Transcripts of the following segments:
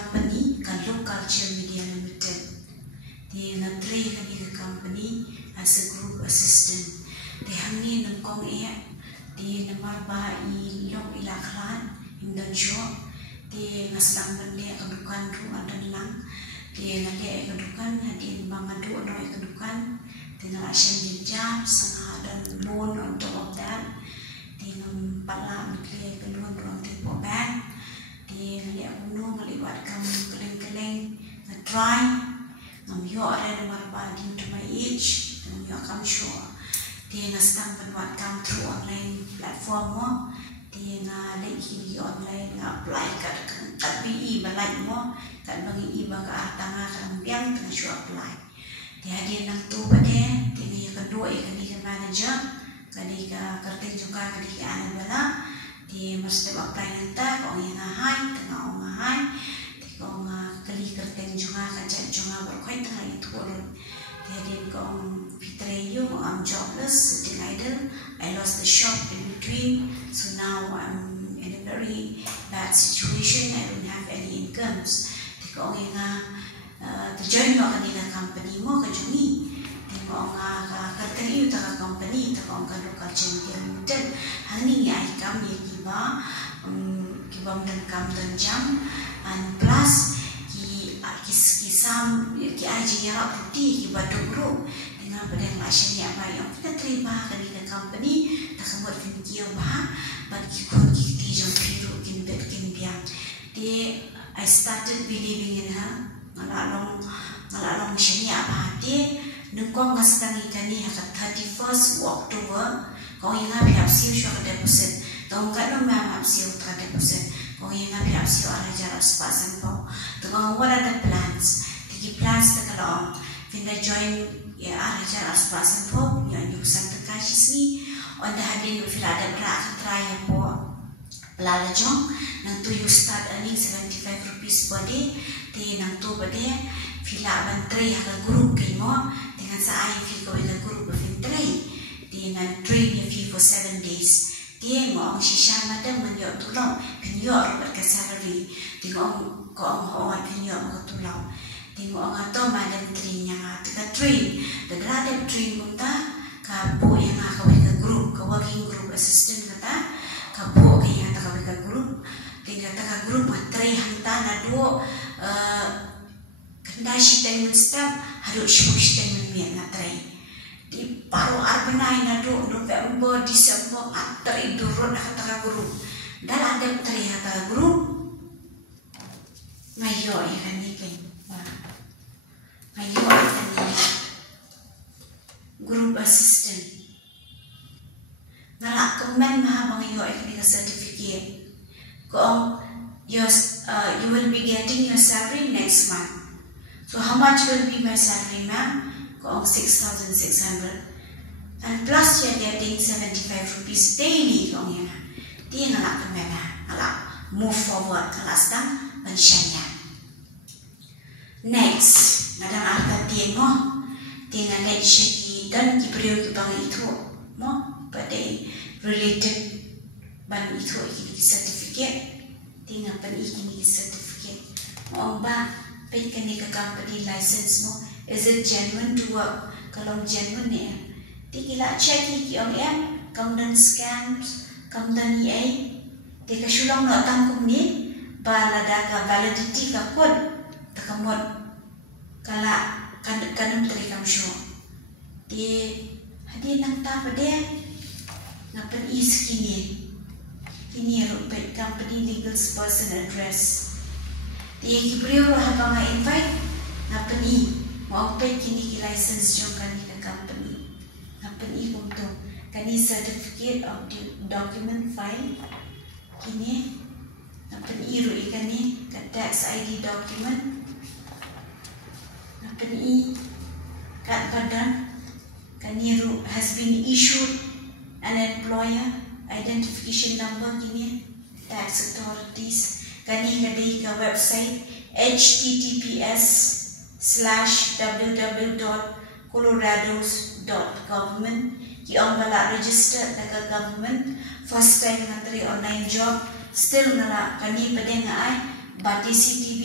company kan Low Culture Media Limited. Di ngatri kami ke company as a group assistant. Di hangi nangkong di namar ba ilong ilaklan indan jo. Di ngaslang bende kedukan ru adan lang. Di ngade kedukan di bangadu no kedukan. Di ngalasyan dijam sangat dan loan on top of that. Di pala nukli keluar ruang tipo band. Di ngade kuno ngaliwat kami keleng-keleng nge-try ngamyo ada nomor bagi to my age ngamyo kam sure. Di ngastang penwat kam through online platform mo. Di ngalek hili online apply kat BI balai mo kat bangi iba ka artanga kan biang tengah sure apply. Di hadir nang tu pada di yang kedua kali ke manager kali ke kerja juga kali ke anak bala di mesti apply nanti kau yang ngahai tengah orang ngahai di kau kali kerja juga kerja juga berkait tengah itu orang di hadir kau fitreyu I'm jobless sitting idle I lost the shop in between so now I'm in a very bad situation I don't have any incomes di kau yang terjoin mo kanila company mo kajungi di mo nga kartel iyo taka company taka ang Low Culture Media Limited hani nga ikam ni kiba mdan kam dan jam and plus kisam ki aji yara putih kiba dobro dengan pedang masya ni apa yang kita terima kanila company taka mo kinkiyo ba but kikun kiti jom piru kinbet kinbiang di I started believing in her ngalalong siya apa hati nungkong ngasang ikan ni hakat 31st October kau yang ngapi hapsiu syok deposit tong kat no mam hapsiu kat deposit kau yang ngapi hapsiu ala jarak sepasan kau tengah what are the plans tiki plans terkalong finda join ya ala jarak sepasan kau yang yusan terkashis ni onda hadin fila ada berak teraya po pelala jong nang tu you start earning 75 rupees per day di nang tu pada fila bantrai haka group kaimo dengan saya fila ila group bantrai dengan train ya fee for 7 days dia mo ang shisha madam manyo tulong pinyo rubat ka salary di ko ang pinyo mo tulong di mo ang ato madam train nya ka train dagrada train munta ka po yang ka group ka working group assistant kata ka po kaya ta ka group tinggal taka group matrai hanta na do kanda shiten step harus shiten men na trai di paru arbenai na do November December matrai durun taka group dal ada trai taka group ngayo ikan ni kan ngayo ikan ni group assistant nalak komen maha bangayo ikan ni certificate you will be getting your salary next month. So how much will be my salary, ma'am? 6,600. And plus you're getting 75 rupees daily. Dia ngalak kemana? Ngalak move forward kelas dan pensiunnya. Next, ngadang arta dia mo. Dia ngalak syaki dan kibriu kibang itu mo pada related ban itu ikini certificate tinggal pen ikini certificate mo ba pay kani ka company license mo is it genuine to work kalau genuine ya tikila check ki om kam dan scams kam dan EA tika syulang no tangkum ni balada ka validity ka kod takamot kala kanum tri kam syo di hadin nang ta pade ngapen is kini rupet company legal person address dia kibriu habang invite ngapen mau pay kini ki license jong kani ka company ngapen untuk kani certificate of document file kini ngapen ru ikani ka tax ID document ngapen kat badan kani ru has been issued an employer identification number kini tax authorities kani kadai ka website https://www.colorados.government ki ang bala register ka government first time ngantri online job still ngala kani pade nga ay ba DCTV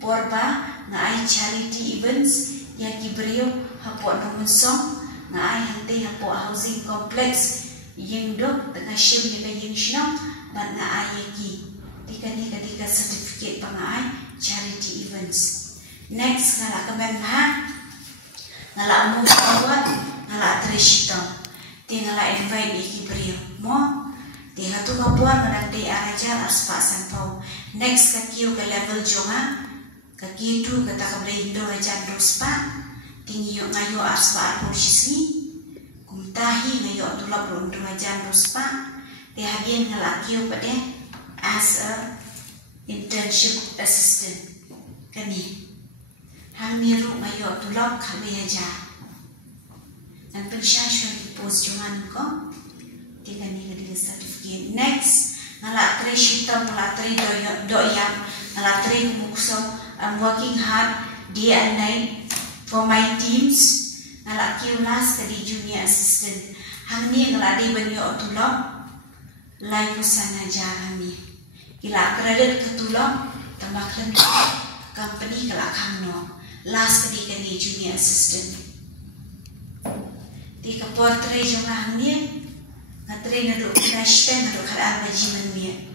porba ngai charity events ya kibrio hapo nomonsong ngai hante hapo housing complex yang dok tengah shim ni yang shnam ba ngai ki tikani kadika certificate pangai charity events. Next ngala kamen ha ngala umum awat ngala treshito ti ngala invite iki brio mo ti hatu kapuan ngadang di araja aspa sanpau. Next kakiu ke level jonga kaki itu kata kabla indo ajan dospa tinggi ngayo aspa posisi kumtahi ngayo tulap rondo ajan dospa ti hadian ngalakiu pade as a internship assistant kani hang niru ngayo tulap kami aja dan pensyasyon di pos jongan ko ti kani kadi certificate. Next ngala treshito ngala tre doyang ngala tre kumukso. I'm working hard day and night for my teams. Ngala kiulas kadi junior assistant. Hang ni ngala di banyo tulong. Lai kusana jarang ni. Kila credit ketulong tambah klan company kala kamno. Last kadi junior assistant. Di portrait jong hang ni ngatre ngaduk krashten ngaduk kala bajiman ni.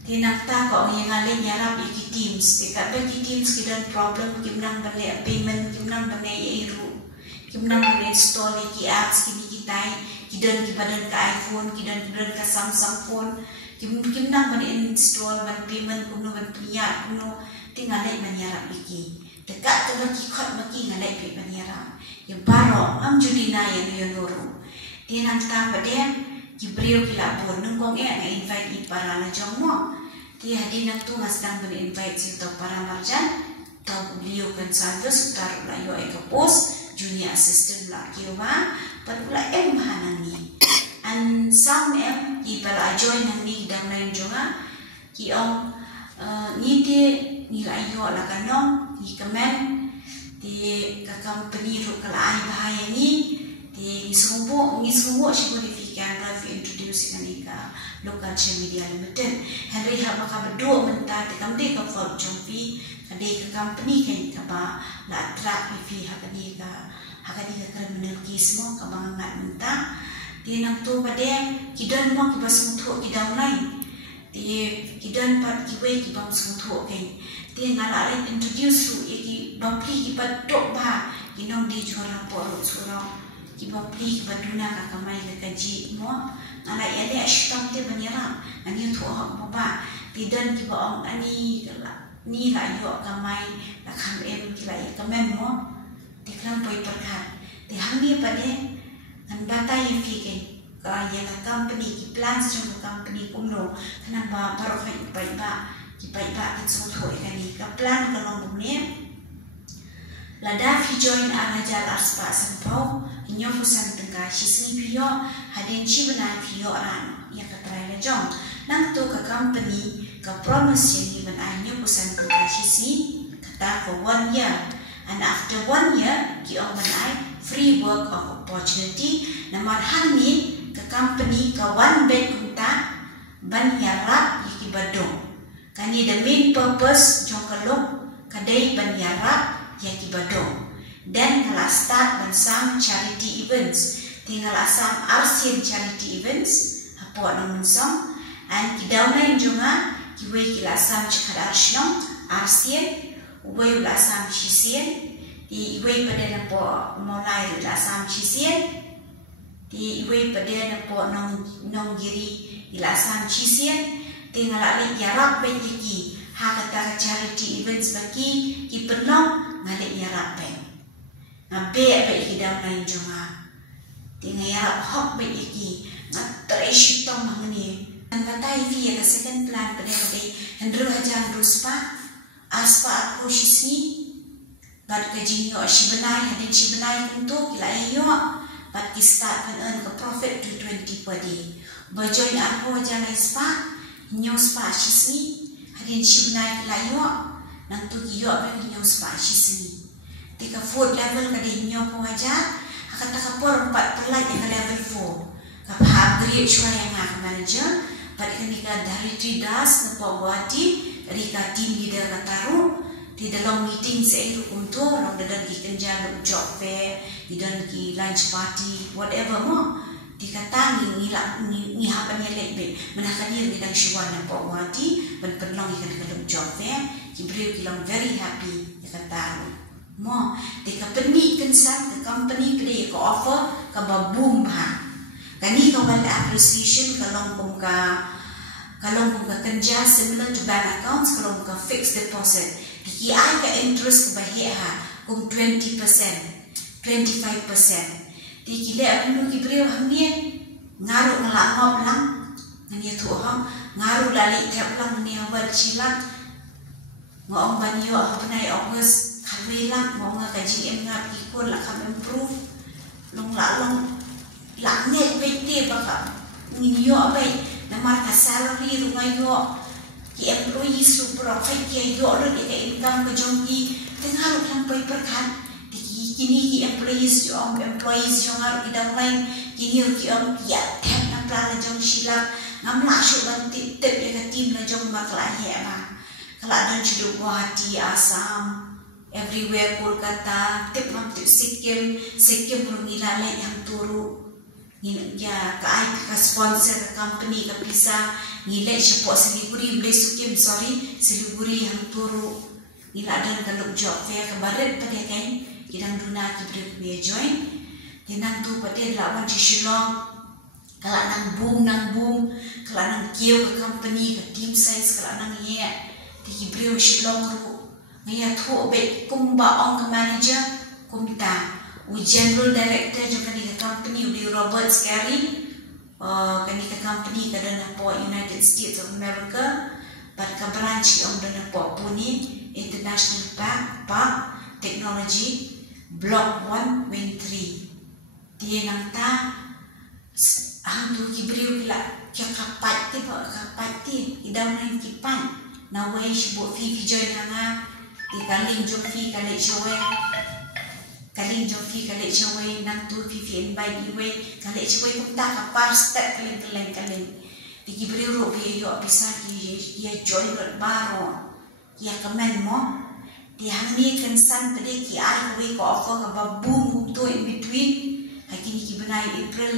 Tinakta ko yang ngalik nyarap iki teams dekat bagi teams kidan problem kimnang bane payment kimnang bane iru kimnang bane install iki apps kini kitai kidan kibadan ka iPhone kidan ka Samsung phone kimnang bane install ban payment kuno ban punya kuno tinggalai menyarap iki dekat tu bagi khot bagi ngalai pe menyarap yang baro am judina yang yonoro tinakta paden Kibriyo kila pun nungkong na invite i para na jong mo. Ti hadi nang tu ngasdang ben invite si to para marjan tau liyo kan santos utaru la yo e kapos junior assistant la kiwa padula hanang ni. And some i pala join nang ni dang nang jonga ki ong ni te ni la yo la kanong ni kamen ti ka company ro kala ai bahaya ni ti ngisumbo signifikan live introduce kanika local media limited Henry haba ka bedo menta te kamde ka for chompi kade ka company kan ka ba la track fi hakani ka criminal case mo ka bangat menta ti nang tu bade kidan mo ki basmutho kidang lain ti kidan pat kiwe ki bang smutho kan ti ngala introduce ru iki bapli ki pat tok ba kinong di jora poro suro kiba pli kiba duna ka kamay ka kaji mo ngala yale ashtam te banyara ani thu ha mo ba tidan kiba ong ani ni la yo kamay la kham em kila ya kamen mo tiklam poi perkat te hangi pade an bata ye fike ka ya ka company ki plans jong company kumno kana ba baro khai pai ba ki ka so thoi kani ka plan ka long ne lada fi join arajar aspa sanpau inyo fusan tengka shisni piyo hadin chibna piyo ran ya katrai la jong nang to ka company ka promise yang iban inyo fusan tengka shisni kata for 1 year and after 1 year ki ong manai free work of opportunity namar hani ka company ka one bed kunta ban yarap yiki badong kani the main purpose jong kalong kadai ban yarap yaki badong dan ngala start dan sam charity events tinggal asam arsian charity events hapo namun song and kidauna injunga kiwe kila sam chakadar shnong arsian uwe ula sam chisien di iwe pada napo mulai ula sam chisien di iwe pada napo nong giri ila sam chisien tinggal ali yarap yaki hakata charity events baki ki penong ngalik yarap ben ngabe be hidam lain jonga tinga yarap hok be iki ngatresh tong mangni an batai vi ka second plan pada hendro hajan ruspa aspa prosisi bad ka jinyo shibenai hadin shibenai untuk kila yo bad ki start kan earn ka profit to 20 per day bajoin arko hajan spa nyo spa shisni hadin shibenai kila yo nang tu kiyo apa kinyo spa shisni tika food level kada inyo po aja akata kapor 4 pelai yang level 4 kapha grade chwa yang ngak manager pada kenika dari 3 das na po buati rika team leader kataru di dalam meeting saya untuk long dadan ki kerja job fair di dalam ki lunch party whatever mo dikata ni hapan ni lebe menakani bidang syuan apa wati ben penlong ikan dalam job fair ki beliau kilang very happy kata mo dika perni kensan ke company kede ko offer ka boom ha kani ka wala appreciation kalong kung ka kerja similar to bank accounts kalong ka fixed deposit di ai ka interest ka bahia ha kung 20% 25% di kile anu ki beliau hamnie ngaru ngelangop lang ngani tu orang ngaru lali tap lang ni awal cilat ngong banyo apnai August kalwe lang ngong kaji em ngap ikon la kam improve long la net bete baka nginyo abai namar ka salary rungayo ki employee super kai ki yo lo de income ka jongki tengaru lang pai perkan kini ki employees jo ngaru idang lain kini ki ya tap na plan jong silap ngamla shu ban tip ya ka team na jong makla he ba kala dan judo Guwahati Assam everywhere Kolkata tip mam tip Sikkim rumila le yang turu ni ya ka sponsor ka company ka bisa nilai support Siliguri boleh Siliguri yang turu nila dan kalau job fair ka barat pada kan kidang duna ki beri join tinang tu pada lawan di Shillong kala nang boom kala nang kio ke company ke team size kala nang ye di beri Shillong ru ngaya thu be kumba ong ke manager kumta general director juga ni ke company di Robert Scary kani ke company ke dana po United States of America pada ke branch ong dana po Pune International Park Technology Block 1 Wing 3 dia nang ta hang tu ki beriu kila kya kapat ti idam nang kipan na wei shibot fi join hanga di kaling jong fi kale chowe nang tu fi invite iwe kale chowe kumta kapar step kaleng di ki beriu ro bi yo bisa ki ya join ro baro ya kamen mo di hamni kensan pada ki ai we ko offer ka boom to in between hakini ki benai April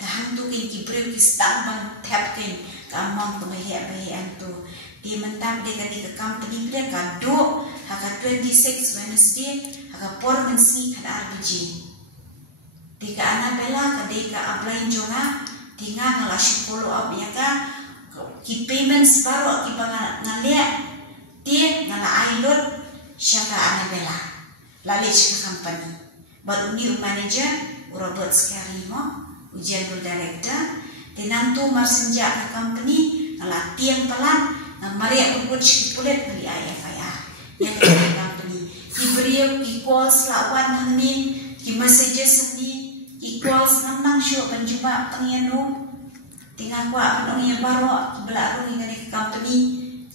dah hang tu ki April ki start ban tap ken ka among to he antu di mentap de ka di company dia ka do haka 26 Wednesday haka pormansi kada RBG di ka Annabella ka de ka apply jonga tinga ngala follow up ya ka ki payments baru ki banga ngalia dia ngala ailot Shaka Annabella lalej ke company baru new manager Robert Scary mo general director tenang tu marsenja ke company ngala tiang pelan ngamaria urut pulet beli IFIR yang ke company beriau equals lawan hanin ki messages ni equals nang show penjumpa pengianu tinggal kuat penong yang baru belakang dengan company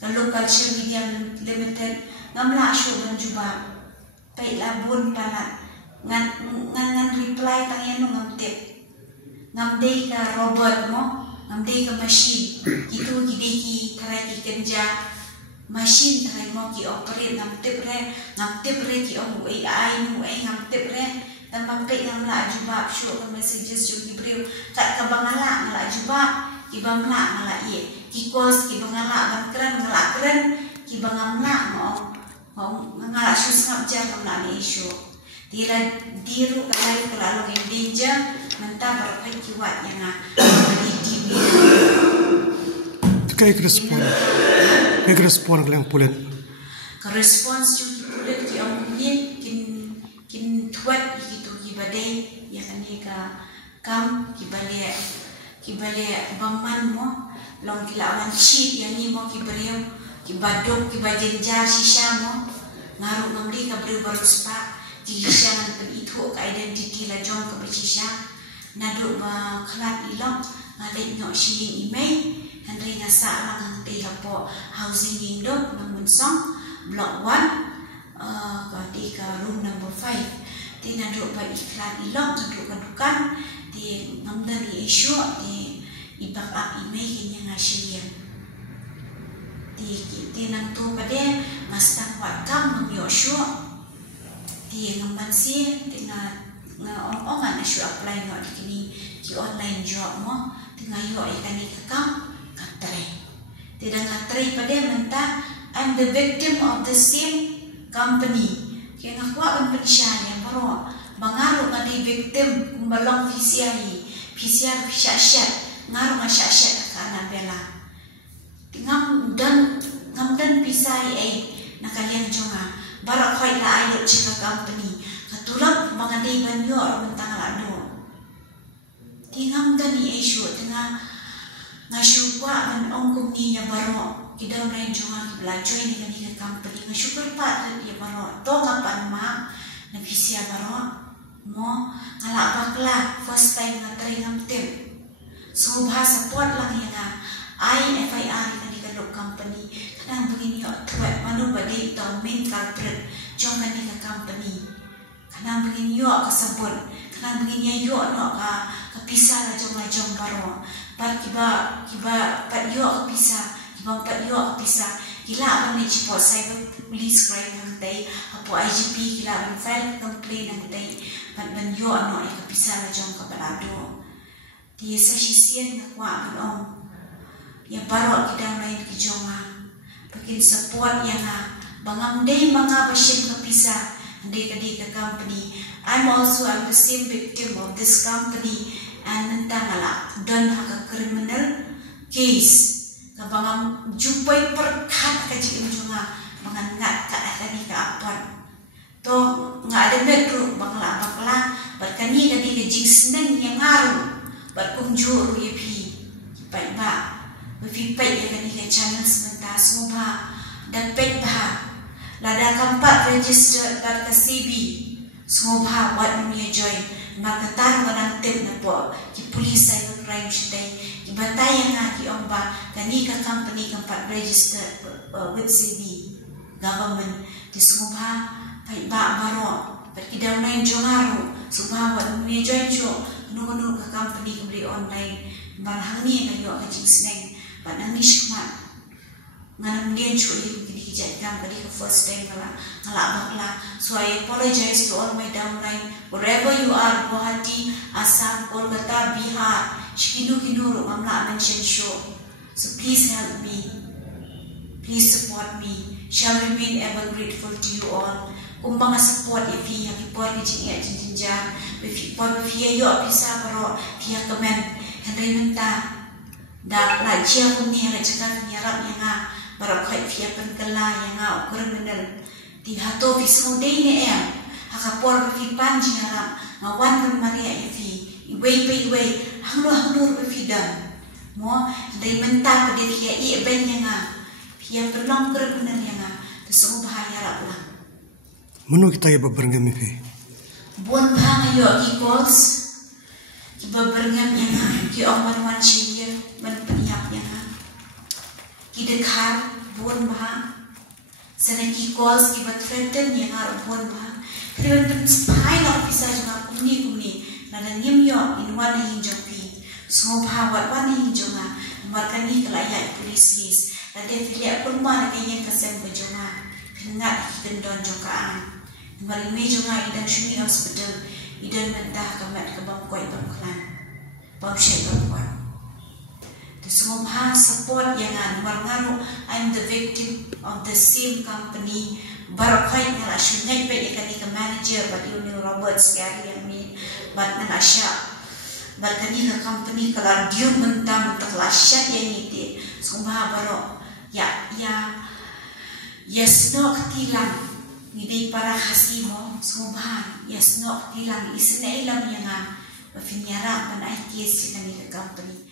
local media limited ngamla show dan juba pai labun pala ngan reply tangyan ngamde ka robot mo ngamde ka machine itu ki tarai ki kerja machine tarai mo ki operate ngamte pre ki om AI nu ngamte pre tamang pai ngamla juba show ka messages jo ki brio tak ka bangala ngala juba ki bangla ngala ye ki kos ki bangala bangkran ngala keren ki bangamla mo ngala sus ngabjar ngala ni issue dira diru kalai kelalu yang danger mentah berapa kiwat yang di TV kayak respon kelang pulet ke respons yang pulet ki omnien kin tuat gitu ki badai ya kan ni ka kam ki bale baman mo long kilawan sheet yang ni mo ki beriau ki badok ki bajenja sisa mo ngaru ngamdi ka beriau baru spa ki sisa ngan itu ka identity la jong ka sisa nadu ba khalat ilok ngalek nyok shi email Henry ngasa lang ang tihapo housing indok namun song block 1 ka room number 5 di nadu ba iklan ilok nadu kadukan di ngamdani issue di ibak email kanya ngasih ti nang tu pade ngastak wat kam myo shu ti ngamban si ti nga ongan na shu apply no kini ki online job mo ti ngayo ikani kakam katre ti dang katre pade menta I'm the victim of the same company kaya ngakwa ang penisya niya paro bangaro nga di victim kumbalong PCR syat ngaro nga syat kana bela ngam dan pisai nakalian jonga barak khoi la ayo chika company katulak mga day banyo mentang lado tingam dan ni shu tengah ngashu kwa an ongkum ni nya baro kidaw na jonga kiblajoy ni kani company ngashu pa dia baro to ngapan ma na pisya baro mo ngala bakla first time nga try ngam tem so bahasa pot lang yang IFIR kani kadok company kadang begini yo tuat manu bagi tau main culprit jong kani ka company kadang begini yo kasabut kadang begini yo no ka pisah la jong baro pat kiba pat yo ka pisah kiba pat yo ka pisah gila ban ni cipot cyber police crime nang tay apo IGP gila ban file complaint nang tay pat ban yo no ka pisah la jong ka balado di sa sisian nga kwa kan yang baru kita lain ke jonga bikin support yang bangam day mga basin kapisa day kadi ka company I'm the same victim of this company and nantangala don haka criminal case ka bangam jupay perkat ka jikin jonga mga ngat ka tadi ka apan to nga ada metro bangla berkani kadi ka jigsnen yang ngaru berkunjur yepi pai ba vì vậy là cái channel sebentar semua dapat bah lada kampat register kat CB semua buat dunia join maka tar wanang tem na po ki police cyber crime sitai ki batayan nga ki omba kani ka company kampat register with CB government di semua pai ba baro pergi daw na jongaro semua buat dunia join jo nu ka company beli online barang ni ngayo ka jingsneng nang nishma nganam lian chuli kini kijat kam kadi ke first time ngala bakla so I apologize to all my downline wherever you are Guwahati Assam Kolkata Bihar kinu ro amla mention show so please help me please support me shall remain ever grateful to you all kumbang support ifi yang ipor kijing ya jinjinja ifi por ifi yo bisa baro via comment Henry menta dak la chia kun ni la cakap ni arab yang barak khai fia penkala yang criminal di hato pisau dei ne haka por fi panji arab ngawan kun maria ifi iwe hanglo fi dan mo dei menta pada fia I ben yang fia pelong criminal yang tesu bahaya arab lah menu kita ya beberngam ifi bon bang yo equals beberngam yang ki omar wan chi menpiap yang kidekar buon bah seneki calls ki threaten yang buon bah threaten spy na bisa juga kuni na nyim yo in one hinjopi so bha wat one hinjonga markani kelaya police list na defilia kulma na kanya kasem bejonga ngat kendon jokaan mari me jonga idan shumi hospital idan mentah kamat ke bangkoi bangklan bangshai bangkwan semua support yang ngaru I'm the victim of the same company barakai na asyunay pe ikani ka manager but you know Robert Scary yang ni but na asya barkani ka company kala diu mentam taklasya yang ite semua baro ya no ketilang ngidai para hasimo semua no ketilang isna ilam yang finyara man ai kies ikani ka company